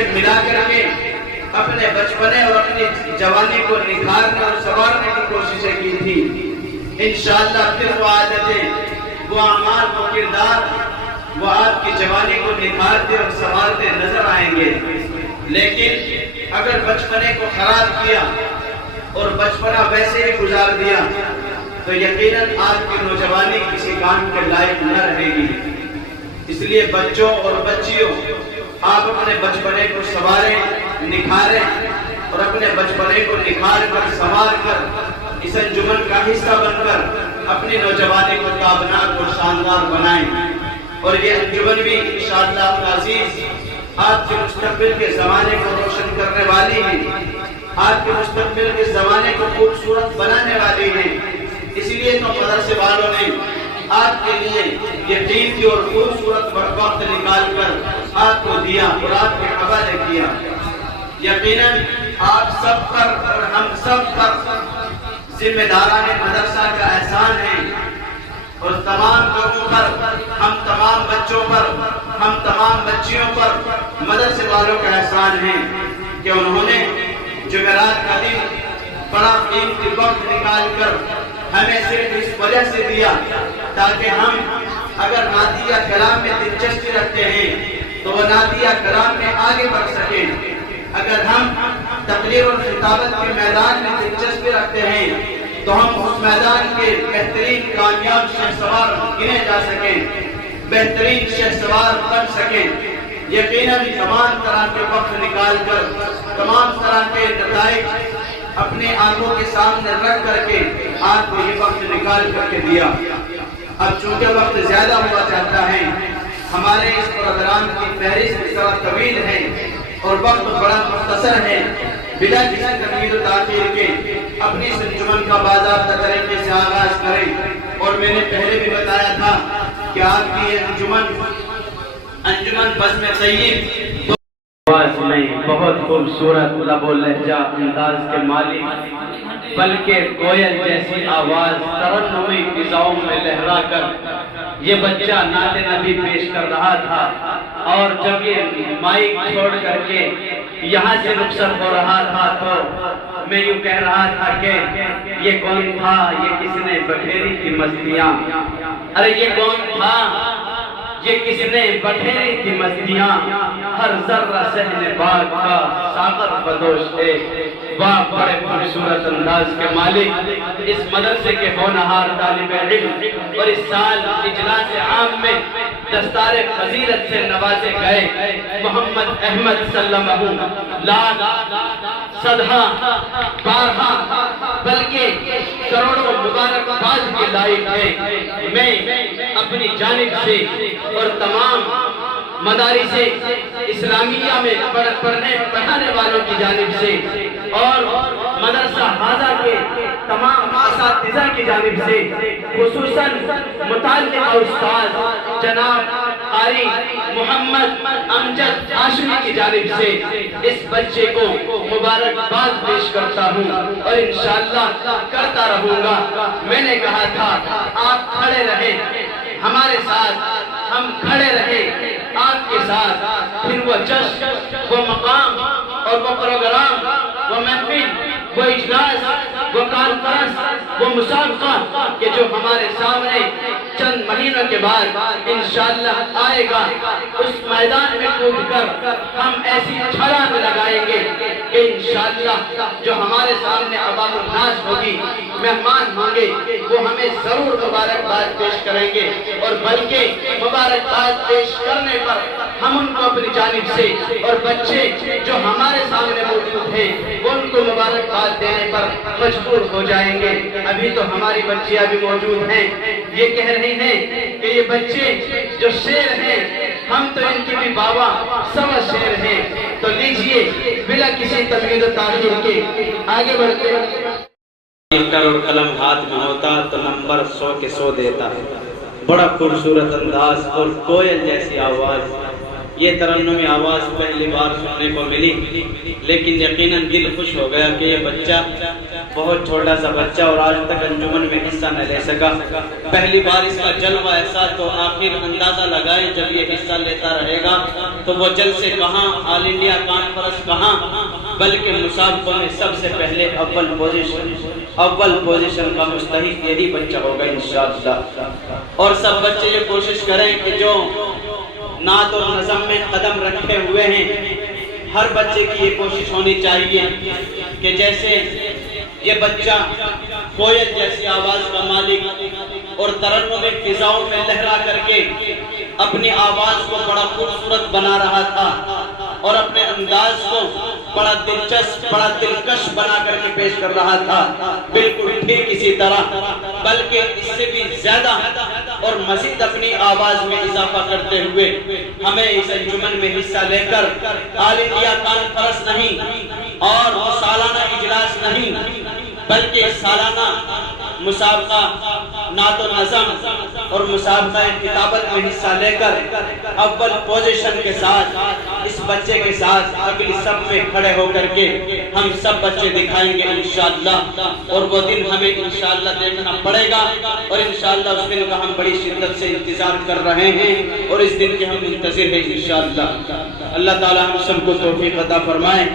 سے ملا کر کے اپنے بچپنے اور اپنی جوانی کو نکھارنے اور سنوارنے کی کوششیں کی تھی۔ انشاءاللہ پھر وہ عادتیں، وہ اعمال، وہ کردار، وہ آپ کی جوانی کو نکھارتے اور سنوارتے نظر آئیں گے۔ لیکن اگر بچپنے کو خراب کیا اور بچپنا ویسے ہی گزار دیا تو یقیناً آپ کی نوجوانی کسی کام کے لائق نہ رہے گی۔ اس لیے بچوں اور بچیوں، آپ اپنے بچپنے کو سنواریں، نکھاریں اور اپنے بچپنے کو نکھار کر سنوار کر اس انجمن کا حصہ بن کر اپنی نوجوانی کو تابناک اور شاندار بنائیں۔ اور یہ انجمن بھی انشاءاللہ العزیز آپ کے مستقبل کے زمانے کو روشن کرنے والی ہے، آپ کے مستقبل کے زمانے کو خوبصورت بنانے والی ہے۔ اس لیے تو مدرسے والوں نے آپ کے لیے یہ قیمتی اور خوبصورت وقت نکال کر آپ کو دیا اور آپ کے حوالے کیا۔ یقیناً آپ سب پر اور ہم سب پر ذمہ داران مدرسہ کا احسان ہے، اور تمام لوگوں پر، ہم تمام بچوں پر، ہم تمام بچیوں پر مدرسے والوں کا احسان ہے کہ انہوں نے جمعرات کا دن بڑا قیمتی وقت نکال کر ہمیں صرف اس وجہ سے دیا تاکہ ہم اگر نعتیہ کلام میں دلچسپی رکھتے ہیں تو وہ نعتیہ کلام میں آگے بڑھ سکیں، اگر ہم تقریر اور خطابت کے میدان میں دلچسپی رکھتے ہیں تو ہم اس میدان کے بہترین کامیاب شہ سوار گنے جا سکیں، بہترین شہ سوار بن سکیں۔ یقیناً تمام طرح کے وقت نکال کر، تمام طرح کے نتائج اپنے آنکھوں کے سامنے رکھ کر کے آپ کو یہ وقت نکال کر کے دیا۔ اب چونکہ وقت زیادہ ہوا چاہتا ہے، ہمارے اس پروگرام کی فہرست ذرا طویل ہے اور وقت بڑا مختصر ہے، بلا کسی تاخیر و تاخیر کے اپنی اس انجمن کا باضابطہ طریقے سے آغاز کریں۔ اور میں نے پہلے بھی بتایا تھا کہ آپ کی یہ انجمن بزم طیب آواز میں بہت خوبصورت لب و لہجہ انداز کے مالک، بلکہ کوئل جیسی آواز ترنمی فضاؤں میں لہرا کر یہ بچہ نعت نبی پیش کر رہا تھا، اور جب یہ مائک چھوڑ کر کے یہاں سے رخصت ہو رہا تھا تو میں یوں کہہ رہا تھا کہ یہ کون تھا، یہ کس نے بکھیری تھی مستیاں، ارے یہ کون تھا، یہ کس نے بکھیری تھی مستیاں، ہر ذرہ صحن باغ کا ساغر بدوش ہے۔ واہ بڑے خوبصورت انداز کے مالک، اس مدرسے کے ہونہار طالب علم اور اس سال اجلاس عام میں دستار فضیلت سے نوازے گئے محمد احمد سلمہ لاکھ صدہا بارہا بلکہ کروڑوں مبارکباد کے لائق ہے۔ میں اپنی جانب سے اور تمام مدارس اسلامیہ میں پڑھنے پڑھانے والوں کی جانب سے اور مدرسہ حاضہ کے تمام اساتذہ کی جانب سے، خصوصاً متعلقہ استاد جناب قاری محمد امجد ہاشمی کی جانب سے اس بچے کو مبارکباد پیش کرتا ہوں اور انشاءاللہ کرتا رہوں گا۔ میں نے کہا تھا آپ کھڑے رہیں ہمارے ساتھ، ہم کھڑے رہے آپ کے ساتھ، پھر وہ جشن، وہ مقام اور وہ پروگرام، وہ محفل، وہ اجلاس، وہ کانفرنس، وہ مسابقہ کہ جو ہمارے سامنے چند مہینوں کے بعد انشاءاللہ آئے گا، اس میدان میں کود کر ہم ایسی چھلانگ لگائیں گے کہ انشاءاللہ جو ہمارے سامنے عوام الناس ہوگی، مہمان ہوں گے، وہ ہمیں ضرور مبارکباد پیش کریں گے، اور بلکہ مبارکباد پیش کرنے پر ہم ان کو اپنی جانب سے اور بچے جو ہمارے سامنے موجود ہیں وہ ان کو مبارکباد دینے پر مجبور ہو جائیں گے۔ ابھی تو ہماری بچیاں بھی موجود ہیں، یہ کہہ رہی ہیں کہ یہ بچے جو شیر ہیں ہم تو ان کی بھی بابا سوا شیر ہیں، تو لیجئے بلا کسی تمہید و تاخیر کے آگے بڑھتے ہیں۔ اور قلم ہاتھ میں ہوتا تو نمبر 100 کے 100 دیتا ہے۔ بڑا خوبصورت انداز اور کوئل جیسی آواز، یہ ترنمی آواز پہلی بار سننے کو ملی، لیکن یقیناً دل خوش ہو گیا کہ یہ بچہ بہت چھوٹا سا بچہ اور آج تک انجمن میں حصہ نہ لے سکا، پہلی بار اس کا جلوہ ایسا، تو آخر اندازہ لگائے جب یہ حصہ لیتا رہے گا تو وہ جلسے کہاں، آل انڈیا کانفرنس کہاں، بلکہ مسابقوں میں سب سے پہلے اول پوزیشن کا مستحق یہی بچہ ہوگا انشاءاللہ۔ اور سب بچے یہ کوشش کریں کہ جو نعت اور نظم میں قدم رکھے ہوئے ہیں، ہر بچے کی یہ کوشش ہونی چاہیے کہ جیسے یہ بچہ کوئل جیسی آواز کا مالک اور ترنم میں فضاؤں میں لہرا کر کے اپنی آواز کو بڑا خوبصورت بنا رہا تھا اور اپنے انداز کو بڑا دلچسپ، بڑا دلکش بنا کر کے پیش کر رہا تھا، بالکل ٹھیک اسی طرح بلکہ اس سے بھی زیادہ اور مزید اپنی آواز میں اضافہ کرتے ہوئے ہمیں اس انجمن میں حصہ لے کر آل انڈیا کانفرنس نہیں اور سالانہ اجلاس نہیں بلکہ سالانہ مسابقہ نعت و نظم اور مسابقہ کتابت میں حصہ لے کر اول پوزیشن کے ساتھ اس بچے کے ساتھ اگلی صف میں کھڑے ہو کر کے ہم سب بچے دکھائیں گے انشاءاللہ، اور وہ دن ہمیں انشاءاللہ دیکھنا پڑے گا، اور انشاءاللہ اس دن کا ہم بڑی شدت سے انتظار کر رہے ہیں اور اس دن کے ہم منتظر ہیں انشاءاللہ۔ اللہ تعالی ہم سب کو توفیق عطا فرمائے۔